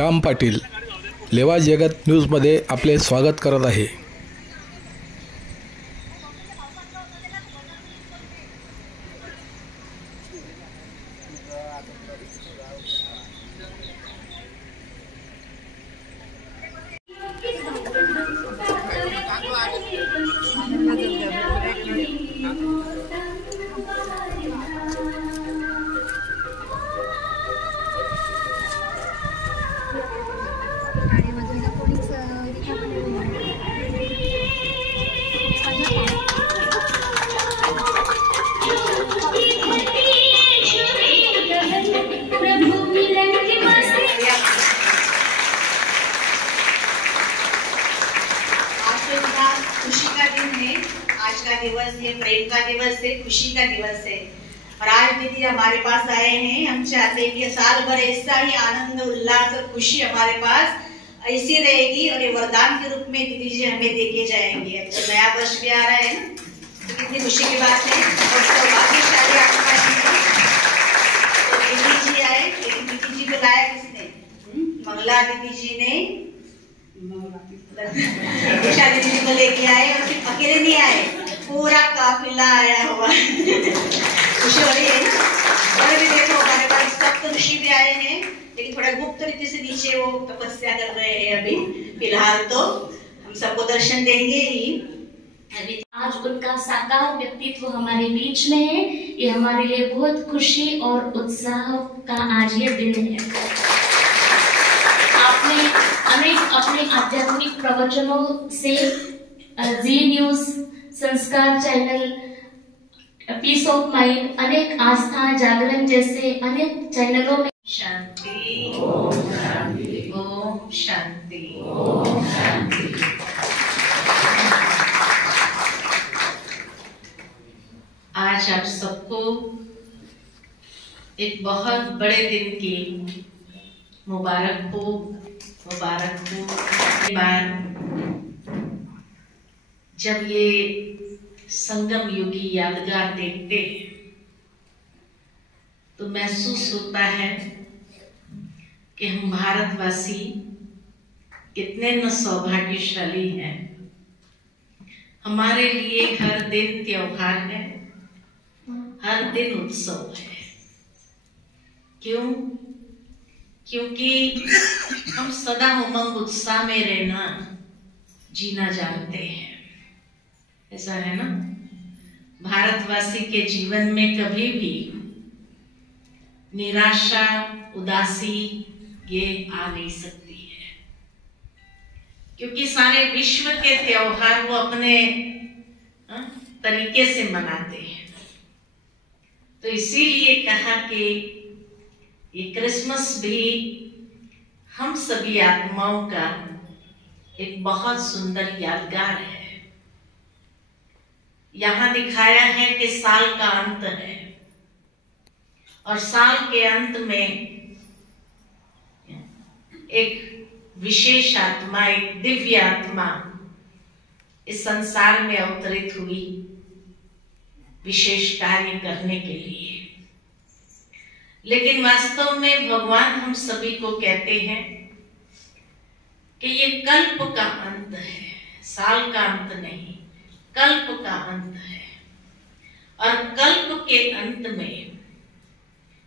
श्याम पाटील लेवा जगत न्यूजमध्ये आपले स्वागत करत आहे। खुशी का दिन है, आज का दिवस ये प्रेम का दिवस है, खुशी का दिवस है। और आज दीदी हमारे पास आए हैं। हम चाहते हैं कि साल भर ऐसा ही आनंद उल्लास और खुशी हमारे पास ऐसी रहेगी और ये वरदान के रूप में दीदी जी हमें देके जाएंगे। अच्छा, नया वर्ष भी आ रहा है ना, तो कितनी खुशी की बात है और सौभाग्यशाली आपका तो दीदी जी आए। लेकिन दीदी जी को लाया किसने? मंगला दीदी जी ने दीदी को लेके आए और सिर्फ अकेले नहीं आए, पूरा काफिला आया हुआ। खुशी हो रही है ना। और भी देखो हमारे पास सब ऋषि भी आए हैं, लेकिन थोड़ा गुप्त रीति से नीचे वो तपस्या कर रहे हैं। अभी फिलहाल तो हम सबको दर्शन देंगे ही। अभी आज उनका साकार व्यक्तित्व हमारे बीच में है। ये हमारे लिए बहुत खुशी और उत्साह का आज ये दिन है। आपने अनेक अपने आध्यात्मिक प्रवचनों से जी न्यूज, संस्कार चैनल, पीस ऑफ माइंड, अनेक आस्था जागरण जैसे अनेक चैनलों में शांति, ओम शांति, ओम शांति, ओम शांति। आज आप सबको एक बहुत बड़े दिन की मुबारक हो। बार जब ये संगम युगी यादगार देखते हैं तो महसूस होता है कि हम भारतवासी कितने न सौभाग्यशाली हैं। हमारे लिए हर दिन त्योहार है, हर दिन उत्सव है। क्यों? क्योंकि हम सदा उमंग उत्साह में रहना, जीना जानते हैं। ऐसा है ना। भारतवासी के जीवन में कभी भी निराशा, उदासी ये आ नहीं सकती है, क्योंकि सारे विश्व के त्योहार वो अपने तरीके से मनाते हैं। तो इसीलिए कहा कि ये क्रिसमस भी हम सभी आत्माओं का एक बहुत सुंदर यादगार है। यहाँ दिखाया है कि साल का अंत है और साल के अंत में एक विशेष आत्मा, एक दिव्य आत्मा इस संसार में अवतरित हुई विशेष कार्य करने के लिए। लेकिन वास्तव में भगवान हम सभी को कहते हैं कि ये कल्प का अंत है, साल का अंत नहीं, कल्प का अंत है। और कल्प के अंत में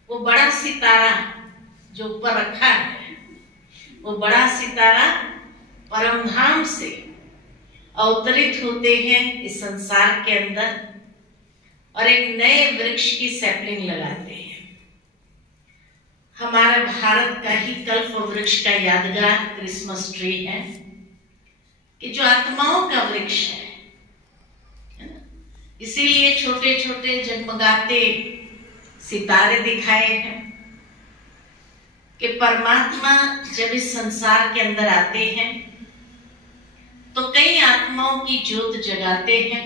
वो बड़ा सितारा जो ऊपर रखा है, वो बड़ा सितारा परमधाम से अवतरित होते हैं इस संसार के अंदर और एक नए वृक्ष की सैपलिंग लगाते हैं। हमारा भारत का ही कल्प वृक्ष का यादगार क्रिसमस ट्री है कि जो आत्माओं का वृक्ष है ना। इसीलिए छोटे छोटे जगमगाते सितारे दिखाए हैं कि परमात्मा जब इस संसार के अंदर आते हैं तो कई आत्माओं की ज्योत जगाते हैं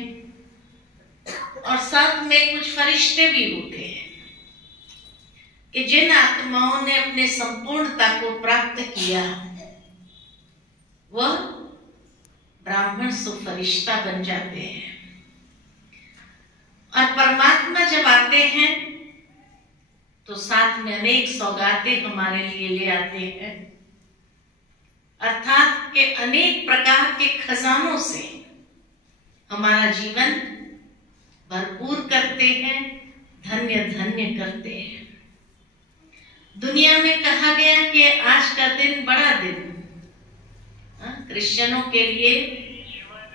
और साथ में कुछ फरिश्ते भी होते हैं कि जिन आत्माओं ने अपने संपूर्णता को प्राप्त किया वह ब्राह्मण सुफरिश्ता बन जाते हैं। और परमात्मा जब आते हैं तो साथ में अनेक सौगातें हमारे लिए ले आते हैं अर्थात के अनेक प्रकार के खजानों से हमारा जीवन भरपूर करते हैं, धन्य धन्य करते हैं। दुनिया में कहा गया कि आज का दिन बड़ा दिन, क्रिश्चियनों के लिए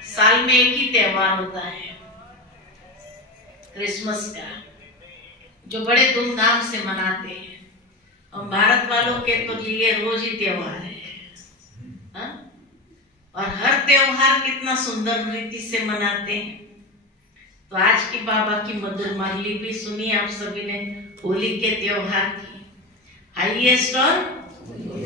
साल में एक ही त्योहार होता है, क्रिसमस का, जो बड़े धूमधाम से मनाते हैं। और भारत वालों के तो लिए रोज ही त्योहार है, और हर त्योहार कितना सुंदर रीति से मनाते हैं। तो आज की बाबा की मधुर माली भी सुनी आप सभी ने, होली के त्योहार की। हाईएस्ट और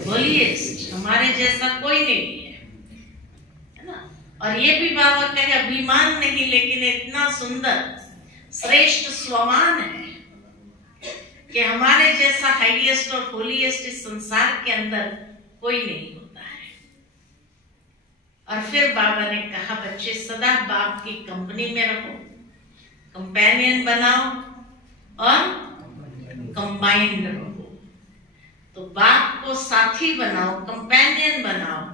होलीएस्ट, हमारे जैसा कोई नहीं है ना। और ये भी बाबा कहे अभिमान नहीं, लेकिन इतना सुंदर श्रेष्ठ स्वमान है कि हमारे जैसा हाईएस्ट और होलीएस्ट इस संसार के अंदर कोई नहीं होता है। और फिर बाबा ने कहा, बच्चे सदा बाप की कंपनी में रहो, कंपेनियन बनाओ और कंबाइंड रहो। तो बाप को साथी बनाओ, कंपेनियन बनाओ,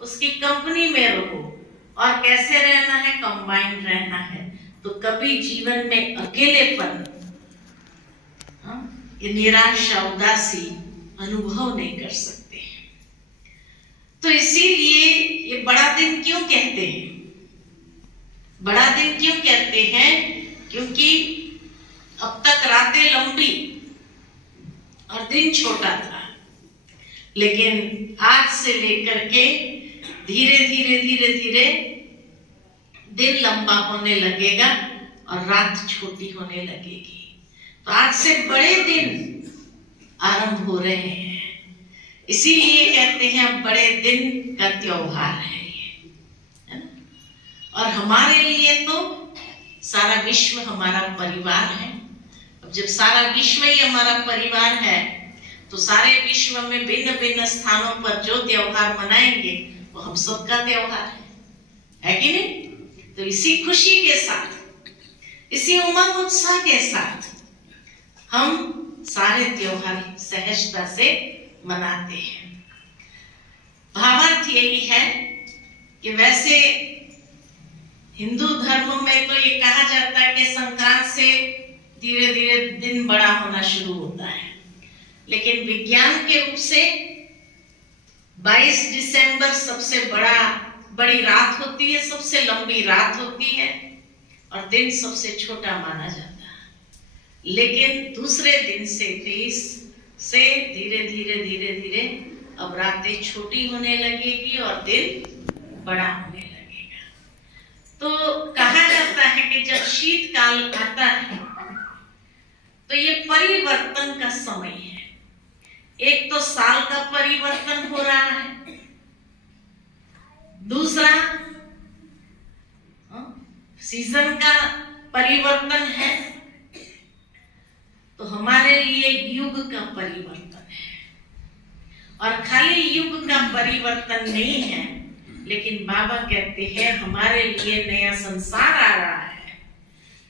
उसकी कंपनी में रहो। और कैसे रहना है? कंबाइंड रहना है। तो कभी जीवन में अकेलेपन, निराशा, उदासी अनुभव नहीं कर सकते। तो इसीलिए ये बड़ा दिन क्यों कहते हैं? बड़ा दिन क्यों कहते हैं? क्योंकि अब तक रातें लंबी और दिन छोटा था, लेकिन आज से लेकर के धीरे धीरे धीरे धीरे दिन लंबा होने लगेगा और रात छोटी होने लगेगी। तो आज से बड़े दिन आरंभ हो रहे हैं, इसीलिए कहते हैं अब बड़े दिन का त्योहार है ये, है ना। और हमारे लिए तो सारा विश्व हमारा परिवार है। अब जब सारा विश्व ही हमारा परिवार है, तो सारे विश्व में भिन्न भिन्न स्थानों पर जो त्योहार मनाएंगे वो हम सबका त्योहार है कि नहीं? तो इसी खुशी के साथ, इसी उमंग उत्साह के साथ हम सारे त्योहार सहजता से मनाते हैं। भावार्थ यही है कि वैसे हिंदू धर्म में तो ये कहा जाता है कि संक्रांत से धीरे धीरे दिन बड़ा होना शुरू होता है, लेकिन विज्ञान के रूप से 22 दिसंबर सबसे बड़ी रात होती है, सबसे लंबी रात होती है, और दिन सबसे छोटा माना जाता है। लेकिन दूसरे दिन से 23 से धीरे धीरे धीरे धीरे अब रातें छोटी होने लगेगी और दिन बड़ा होने लगेगा। तो कहा जाता है कि जब शीतकाल आता है तो ये परिवर्तन का समय है। एक तो साल का परिवर्तन हो रहा है, दूसरा सीजन का परिवर्तन है, तो हमारे लिए युग का परिवर्तन है। और खाली युग का परिवर्तन नहीं है, लेकिन बाबा कहते हैं हमारे लिए नया संसार आ रहा है,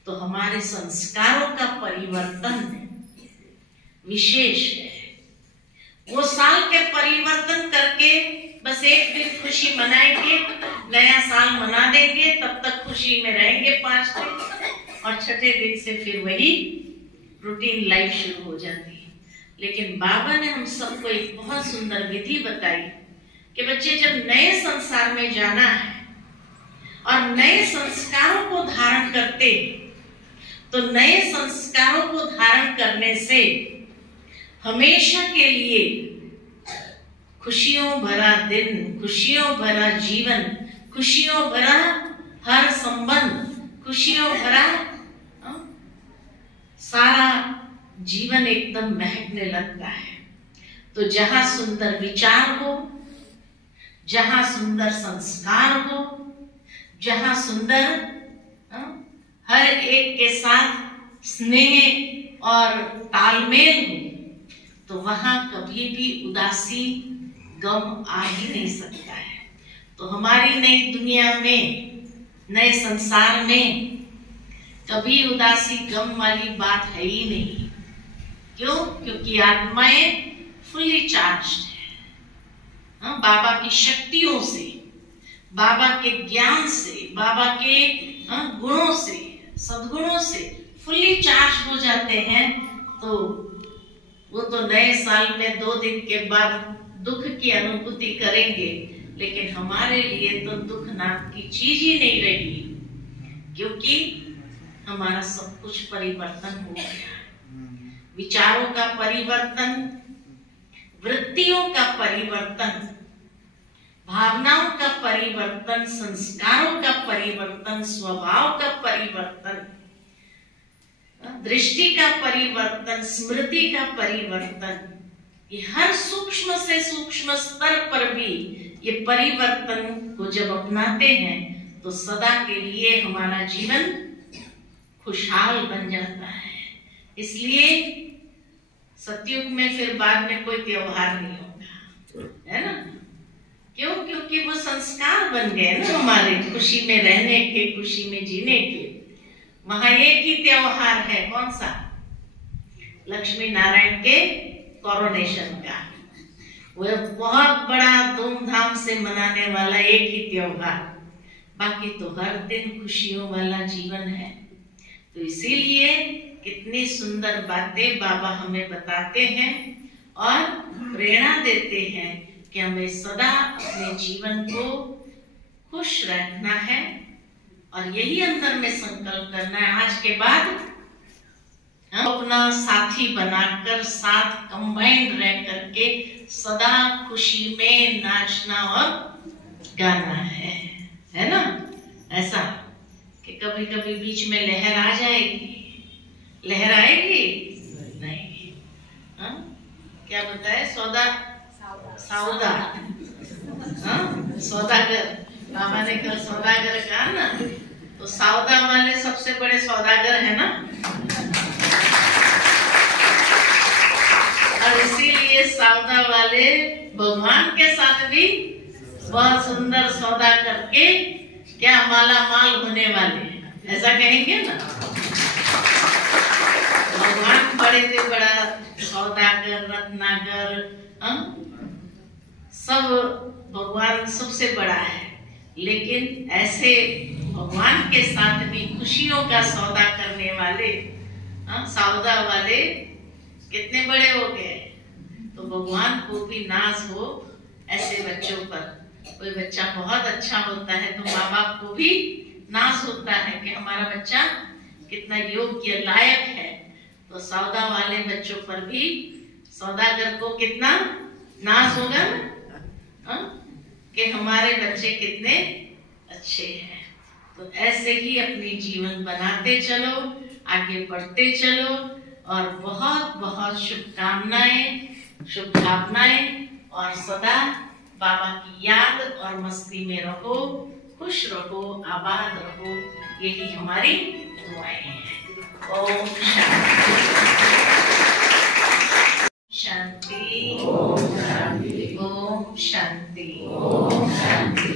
तो हमारे संस्कारों का परिवर्तन विशेष है। वो साल के परिवर्तन करके बस एक दिन खुशी मनाएंगे, नया साल मना देंगे, तब तक खुशी में रहेंगे 5 दिन, और छठे दिन से फिर वही रूटीन लाइफ शुरू हो जाती है। लेकिन बाबा ने हम सबको एक बहुत सुंदर विधि बताई कि बच्चे जब नए संसार में जाना है और नए संस्कारों को धारण करते, तो नए संस्कारों को धारण करने से हमेशा के लिए खुशियों भरा दिन, खुशियों भरा जीवन, खुशियों भरा हर संबंध, खुशियों भरा सारा जीवन एकदम महकने लगता है। तो जहां सुंदर विचार हो, जहां सुंदर संस्कार हो, जहां सुंदर हर एक के साथ स्नेह और तालमेल हो, तो वहां कभी भी उदासी, गम आ ही नहीं सकता है। तो हमारी नई दुनिया में, नए संसार में कभी उदासी, गम वाली बात है ही नहीं। क्यों? क्योंकि आत्माएं फुल्ली चार्ज्ड बाबा की शक्तियों से, बाबा के ज्ञान से, बाबा के गुणों से, सद्गुणों से फुल्ली चार्ज हो जाते हैं, तो वो तो नए साल में 2 दिन के बाद दुख की अनुभूति करेंगे, लेकिन हमारे लिए तो दुख नाम की चीज ही नहीं रही, क्योंकि हमारा सब कुछ परिवर्तन हो गया। विचारों का परिवर्तन, वृत्तियों का परिवर्तन, भावनाओं का परिवर्तन, संस्कारों का परिवर्तन, स्वभाव का परिवर्तन, दृष्टि का परिवर्तन, स्मृति का परिवर्तन, ये हर सूक्ष्म से सूक्ष्म स्तर पर भी ये परिवर्तन को जब अपनाते हैं तो सदा के लिए हमारा जीवन खुशहाल बन जाता है। इसलिए सतयुग में फिर बाद में कोई त्योहार नहीं होगा, है ना? क्यों? क्योंकि वो संस्कार बन गए ना हमारे, खुशी में रहने के, खुशी में जीने के। वहां एक ही त्योहार है, कौन सा? लक्ष्मी नारायण के कोरोनेशन का। वो बहुत बड़ा धूमधाम से मनाने वाला एक ही त्योहार, बाकी तो हर दिन खुशियों वाला जीवन है। तो इसीलिए कितनी सुंदर बातें बाबा हमें बताते हैं और प्रेरणा देते हैं कि हमें सदा अपने जीवन को खुश रखना है और यही अंदर में संकल्प करना है। आज के बाद हम अपना साथी बनाकर साथ कंबाइंड रह करके सदा खुशी में नाचना और गाना है ना? ऐसा कि कभी कभी बीच में लहर आ जाएगी, लहर आएगी नहीं। क्या बताए? सौदा सौदागर, बाबा ने कल सौदागर कहा ना, तो सौदा वाले सबसे बड़े सौदागर है ना। और इसीलिए सौदा वाले भगवान के साथ भी बहुत सुंदर सौदा करके क्या माला माल होने वाले हैं, ऐसा कहेंगे ना। भगवान बड़े से बड़ा सौदागर, रत्नागर, सब भगवान सबसे बड़ा है, लेकिन ऐसे भगवान के साथ भी खुशियों का सौदा करने वाले सौदा वाले कितने बड़े हो गए। तो भगवान को भी नाज हो ऐसे बच्चों पर। कोई बच्चा बहुत अच्छा होता है तो माँ बाप को भी नाज होता है कि हमारा बच्चा कितना योग्य, लायक है। तो सौदा वाले बच्चों पर भी सौदागर को कितना नाज होगा कि हमारे बच्चे कितने अच्छे हैं। तो ऐसे ही अपनी जीवन बनाते चलो, आगे बढ़ते चलो और बहुत बहुत शुभकामनाएं, शुभभावनाएं और सदा बाबा की याद और मस्ती में रहो, खुश रहो, आबाद रहो, यही हमारी दुआएं हैं। ओम शांति, ओम शांति, ओम शांति, ओम शांति।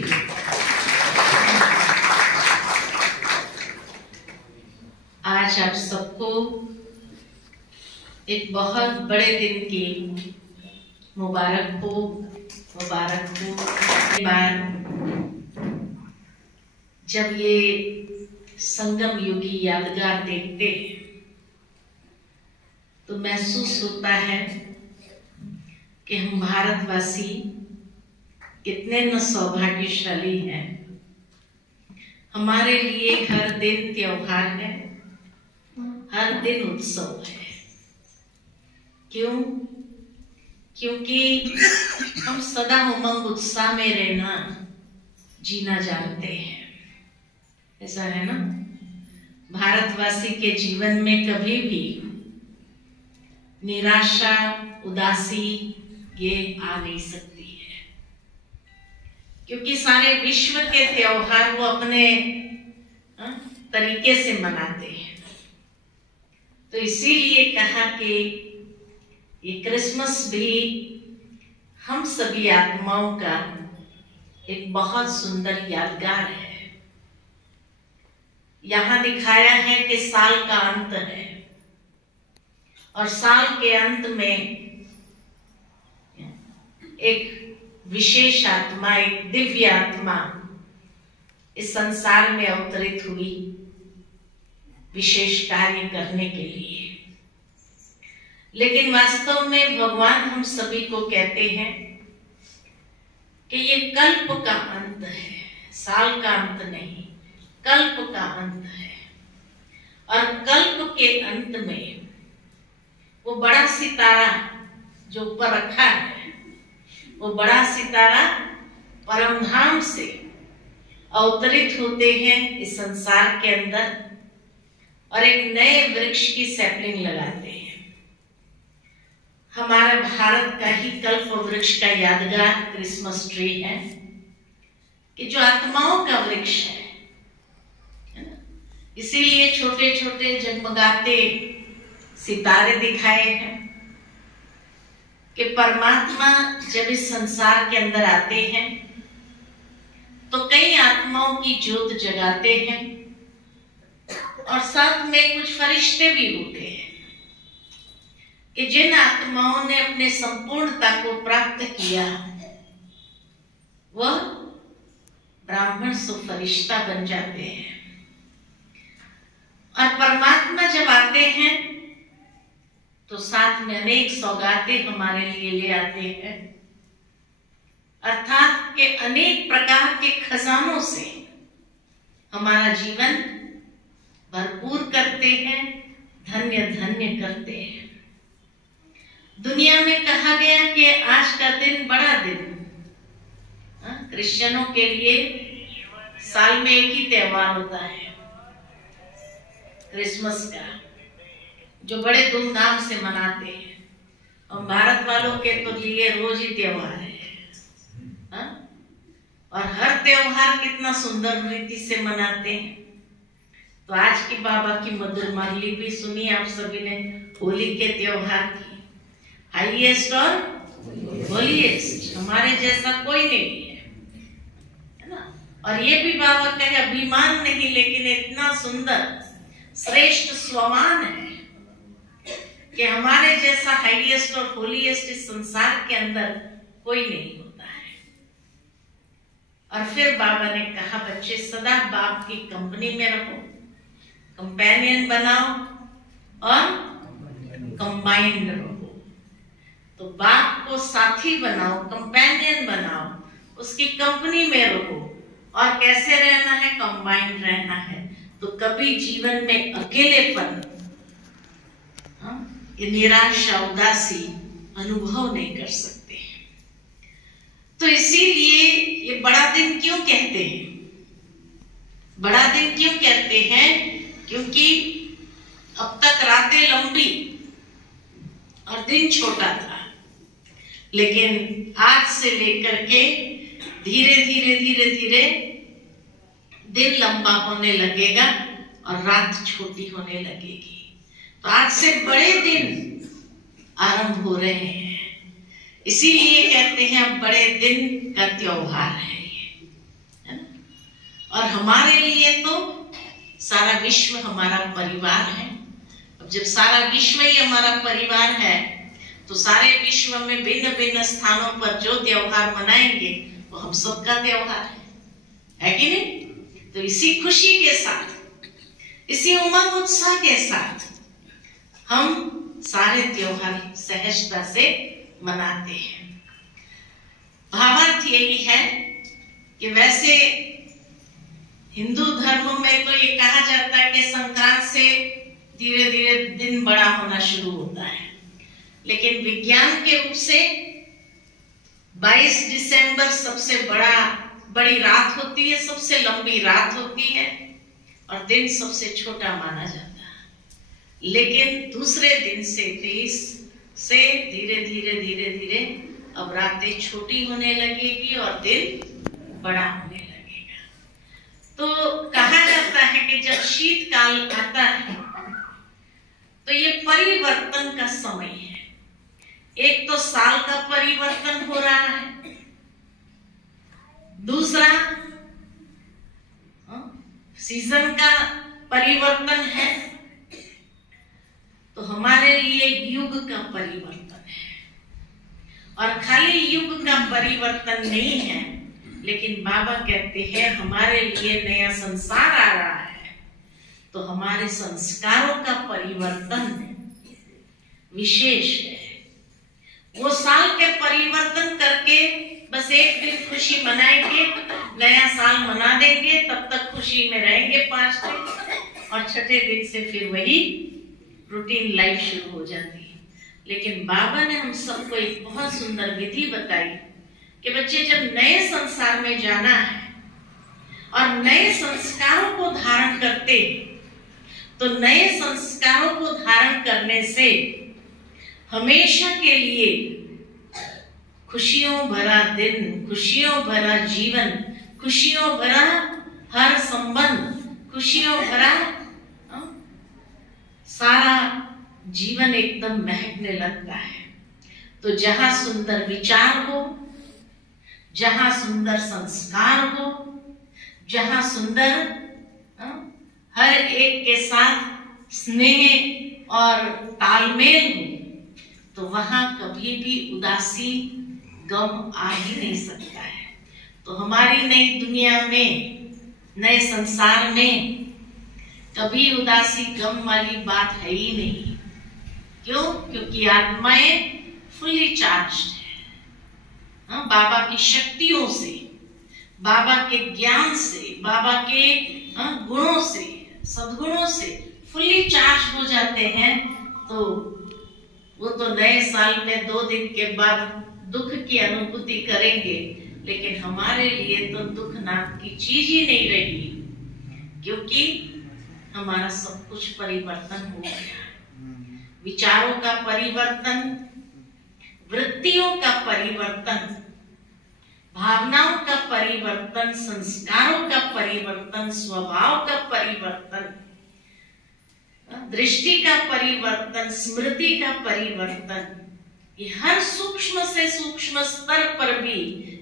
आज आप सबको एक बहुत बड़े दिन की मुबारक हो, मुबारक हो। बार जब ये संगम युगी यादगार देखते हैं तो महसूस होता है कि हम भारतवासी कितने न सौभाग्यशाली हैं। हमारे लिए हर दिन त्योहार है, हर दिन उत्सव है। क्यों? क्योंकि हम सदा उमंग उत्साह में रहना, जीना जानते हैं। ऐसा है ना? भारतवासी के जीवन में कभी भी निराशा, उदासी ये आ नहीं सकती है, क्योंकि सारे विश्व के त्योहार वो अपने तरीके से मनाते हैं। तो इसीलिए कहा कि ये क्रिसमस भी हम सभी आत्माओं का एक बहुत सुंदर यादगार है। यहाँ दिखाया है कि साल का अंत है और साल के अंत में एक विशेष आत्मा, एक दिव्य आत्मा इस संसार में अवतरित हुई विशेष कार्य करने के लिए। लेकिन वास्तव में भगवान हम सभी को कहते हैं कि ये कल्प का अंत है, साल का अंत नहीं, कल्प का अंत है। और कल्प के अंत में वो बड़ा सितारा जो ऊपर रखा है, वो बड़ा सितारा परमधाम से अवतरित होते हैं इस संसार के अंदर और एक नए वृक्ष की सैपलिंग लगाते हैं। हमारा भारत का ही कल्प वृक्ष का यादगार क्रिसमस ट्री है कि जो आत्माओं का वृक्ष है ना? इसीलिए छोटे छोटे जगमगाते सितारे दिखाए हैं कि परमात्मा जब इस संसार के अंदर आते हैं तो कई आत्माओं की ज्योत जगाते हैं और साथ में कुछ फरिश्ते भी होते हैं कि जिन आत्माओं ने अपने संपूर्णता को प्राप्त किया वह ब्राह्मण सुफरिश्ता बन जाते हैं। और परमात्मा जब आते हैं तो साथ में अनेक सौगातें हमारे लिए ले आते हैं, अर्थात के अनेक प्रकार के खजानों से हमारा जीवन भरपूर करते हैं, धन्य धन्य करते हैं। दुनिया में कहा गया कि आज का दिन बड़ा दिन, क्रिश्चियनों के लिए साल में एक ही त्योहार होता है क्रिसमस का, जो बड़े धूमधाम से मनाते हैं। और भारत वालों के तो लिए रोज ही त्योहार है, और हर त्योहार कितना सुंदर रीति से मनाते हैं। तो आज की बाबा की मधुर माली भी सुनी आप सभी ने, होली के त्योहार की। हाईएस्ट और होलीएस्ट, हमारे जैसा कोई नहीं है ना। और ये भी बाबा कहे अभिमान नहीं, लेकिन इतना सुंदर श्रेष्ठ स्वमान है कि हमारे जैसा हाईएस्ट और होलीएस्ट इस संसार के अंदर कोई नहीं होता है। और फिर बाबा ने कहा बच्चे सदा बाप की कंपनी में रहो, कंपेनियन बनाओ और कंबाइंड रहो। तो बाप को साथी बनाओ, कंपेनियन बनाओ, उसकी कंपनी में रहो। और कैसे रहना है? कंबाइंड रहना है। तो कभी जीवन में अकेलेपन, ये निराशा, उदासी अनुभव नहीं कर सकते। तो इसीलिए ये बड़ा दिन क्यों कहते हैं? बड़ा दिन क्यों कहते हैं? क्योंकि अब तक रातें लंबी और दिन छोटा था, लेकिन आज से लेकर के धीरे धीरे धीरे धीरे दिन लंबा होने लगेगा और रात छोटी होने लगेगी। तो आज से बड़े दिन आरंभ हो रहे हैं, इसीलिए कहते हैं अब बड़े दिन का त्योहार है ये, है ना। और हमारे लिए तो सारा विश्व हमारा परिवार है। अब जब सारा विश्व ही हमारा परिवार है तो सारे विश्व में भिन्न भिन्न स्थानों पर जो त्योहार मनाएंगे वो हम सबका त्योहार है कि नहीं? तो इसी खुशी के साथ, इसी उमंग उत्साह के साथ हम सारे त्योहार सहजता से मनाते हैं। भावार्थ यही है कि वैसे हिंदू धर्म में तो ये कहा जाता है कि संक्रांत से धीरे धीरे दिन बड़ा होना शुरू होता है, लेकिन विज्ञान के रूप से 22 दिसंबर सबसे बड़ी रात होती है, सबसे लंबी रात होती है और दिन सबसे छोटा माना जाता है। लेकिन दूसरे दिन से 23 से धीरे धीरे धीरे धीरे अब रातें छोटी होने लगेगी और दिन बड़ा होने लगेगा। तो कहा जाता है कि जब शीतकाल आता है तो ये परिवर्तन का समय है। एक तो साल का परिवर्तन हो रहा है, दूसरा सीजन का परिवर्तन है, तो हमारे लिए युग का परिवर्तन है। और खाली युग का परिवर्तन नहीं है, लेकिन बाबा कहते हैं हमारे लिए नया संसार आ रहा है, तो हमारे संस्कारों का परिवर्तन विशेष है। वो साल के परिवर्तन करके बस एक दिन खुशी मनाएंगे, नया साल मना देंगे, तब तक खुशी में रहेंगे 5 दिन, और छठे दिन से फिर वही रूटीन लाइफ शुरू हो जाती है। लेकिन बाबा ने हम सबको एक बहुत सुंदर विधि बताई कि बच्चे जब नए संसार में जाना है और नए संस्कारों को धारण करते, तो नए संस्कारों को धारण करने से हमेशा के लिए खुशियों भरा दिन, खुशियों भरा जीवन, खुशियों भरा हर संबंध, खुशियों भरा सारा जीवन एकदम महकने लगता है। तो जहां सुंदर विचार हो, जहां सुंदर संस्कार हो, जहां सुंदर हर एक के साथ स्नेह और तालमेल हो, तो वहां कभी भी उदासी गम आ ही नहीं सकता है। तो हमारी नई दुनिया में, नए संसार में कभी उदासी गम वाली बात है ही नहीं। क्यों? क्योंकि आत्माएं फुली चार्ज्ड है बाबा की शक्तियों से, बाबा के ज्ञान से, बाबा के गुणों से, सद्गुणों से फुली चार्ज हो जाते हैं। तो वो तो नए साल में 2 दिन के बाद दुख की अनुभूति करेंगे, लेकिन हमारे लिए तो दुख नाम की चीज ही नहीं रही, क्योंकि हमारा सब कुछ परिवर्तन हो गया। विचारों का परिवर्तन, वृत्तियों का परिवर्तन, भावनाओं का परिवर्तन, संस्कारों का परिवर्तन, स्वभाव का परिवर्तन, दृष्टि का परिवर्तन, स्मृति का परिवर्तन, ये हर सूक्ष्म से सूक्ष्म स्तर पर भी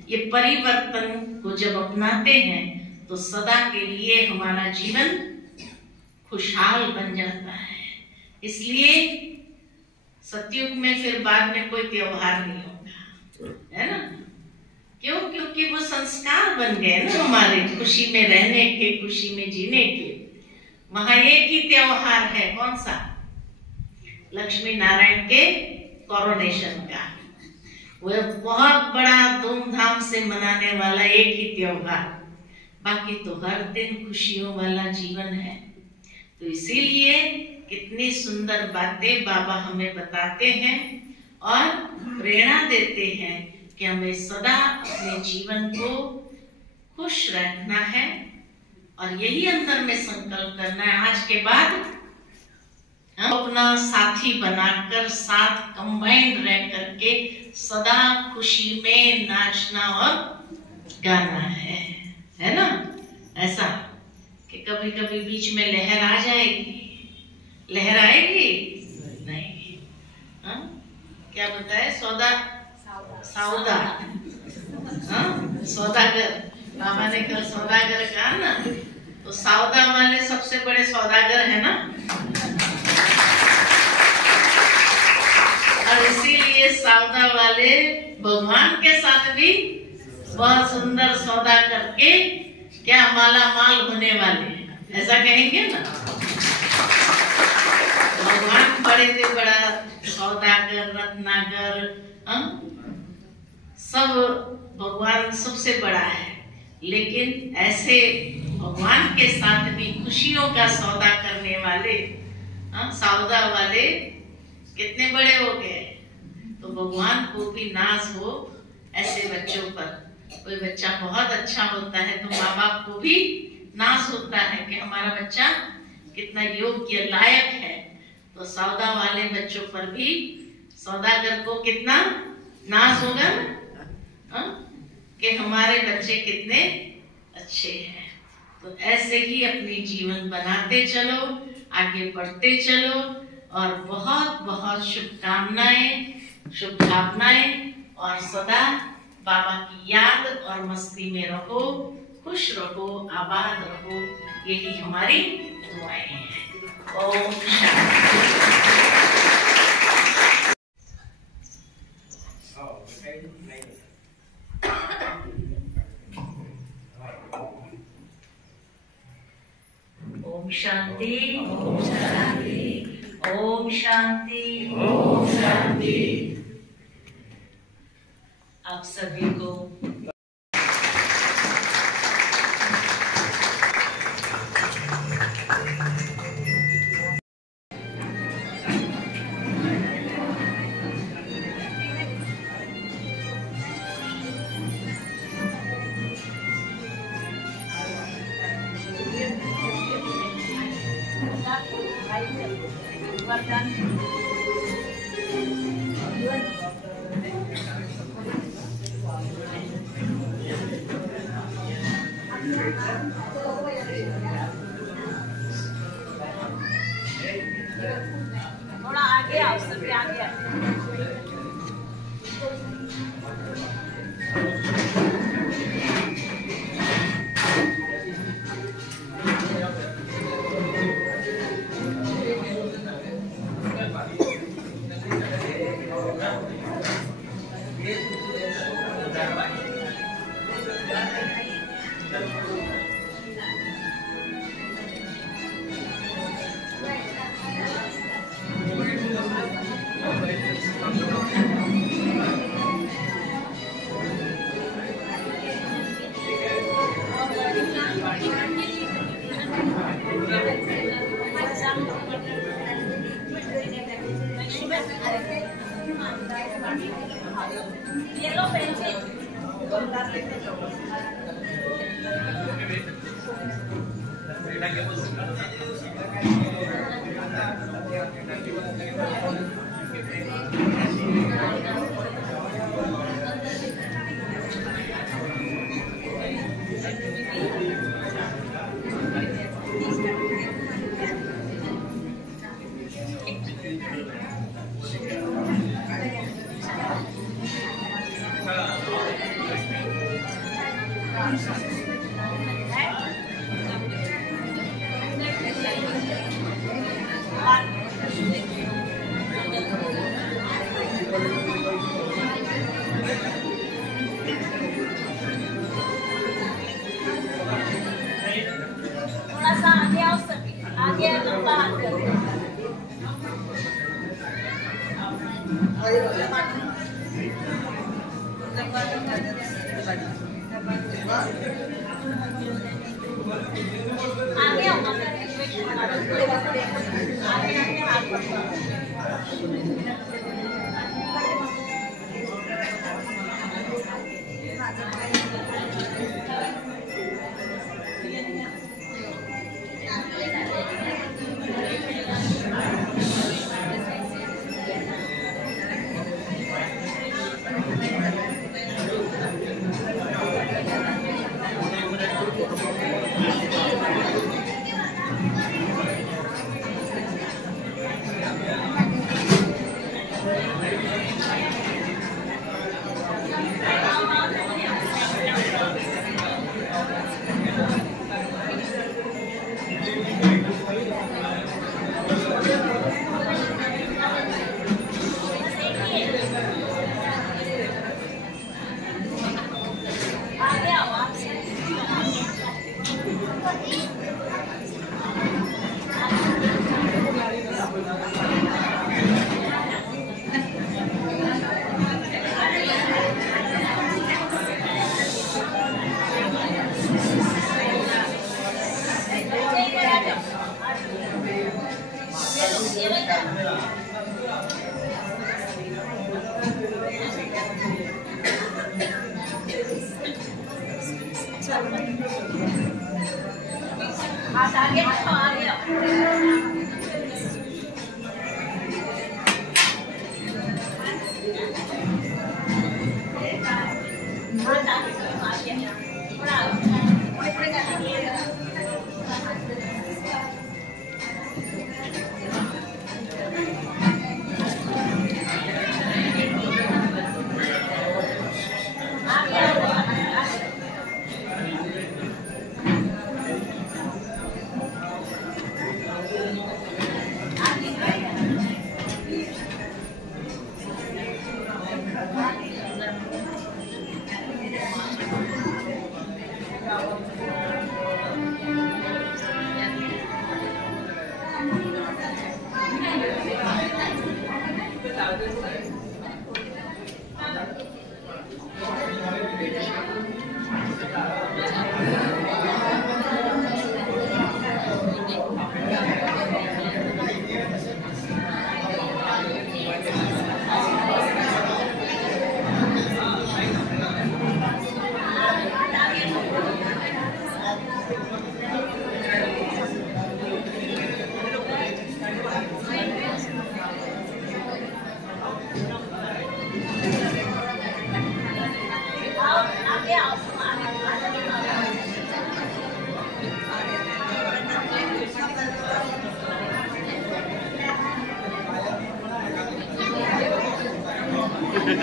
ये परिवर्तन को जब अपनाते हैं, तो सदा के लिए हमारा जीवन खुशहाल बन जाता है। इसलिए सतयुग में फिर बाद में कोई त्योहार नहीं होगा, है ना? क्यों? क्योंकि वो संस्कार बन गए ना हमारे, खुशी में रहने के, खुशी में जीने के। वहां एक ही त्योहार है, कौन सा? लक्ष्मी नारायण के कोरोनेशन का। वो बहुत बड़ा धूमधाम से मनाने वाला एक ही त्योहार, बाकी तो हर दिन खुशियों वाला जीवन है। तो इसीलिए कितनी सुंदर बातें बाबा हमें बताते हैं और प्रेरणा देते हैं कि हमें सदा अपने जीवन को खुश रखना है, और यही अंदर में संकल्प करना है आज के बाद अपना साथी बनाकर, साथ कंबाइंड रह करके सदा खुशी में नाचना और गाना है ना? ऐसा कि कभी कभी बीच में लहर आ जाएगी, लहर आएगी नहीं। क्या बताए? सौदा सौदागर, बाबा ने कल सौदागर कहा ना, तो सौदा वाले सबसे बड़े सौदागर है ना, और इसीलिए सौदा वाले भगवान के साथ भी बहुत सुंदर सौदा करके क्या माला माल होने वाले हैं, ऐसा कहेंगे ना। भगवान बड़े से बड़ा सौदागर, रत्नागर, सब भगवान सबसे बड़ा है, लेकिन ऐसे भगवान के साथ भी खुशियों का सौदा करने वाले सौदा वाले कितने बड़े हो गए। तो भगवान को भी नाज हो ऐसे बच्चों पर। कोई बच्चा बहुत अच्छा होता है तो माँ बाप को भी नाज होता है कि हमारा बच्चा कितना योग्य, लायक है। तो सौदा वाले बच्चों पर भी सौदागर को कितना नाज होगा ना, कि हमारे बच्चे कितने अच्छे हैं। तो ऐसे ही अपनी जीवन बनाते चलो, आगे बढ़ते चलो, और बहुत बहुत शुभकामनाएं, और सदा बाबा की याद और मस्ती में रहो, खुश रहो, आबाद रहो, यही हमारी दुआएं हैं। ओम शांति। ओम शांति, ओम शांति, ओम शांति, ओम शांति। आप सभी को थोड़ा आगे आओ, सभी आगे आओ। येलो पेंसिल थोड़ा सा आगे आओ, सभी आगे लंबा हाथ करो। आगे आओ, आगे आगे हाथ पकड़ो। हाथ आगे बढ़ो, आगे हाथ आगे थोड़ा आपल्या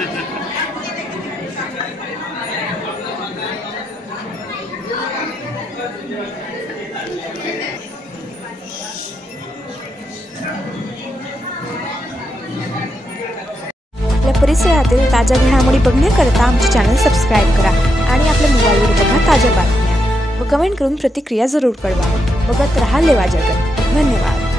परिसरातील ताज्या घडामोडी बघण्याकरता आमचे चॅनल सबस्क्राईब करा आणि आपल्या मोबाईलवर बघा ताज्या बातम्या व कमेंट करून प्रतिक्रिया जरूर कळवा। बघत रहा लेवा जगत। धन्यवाद।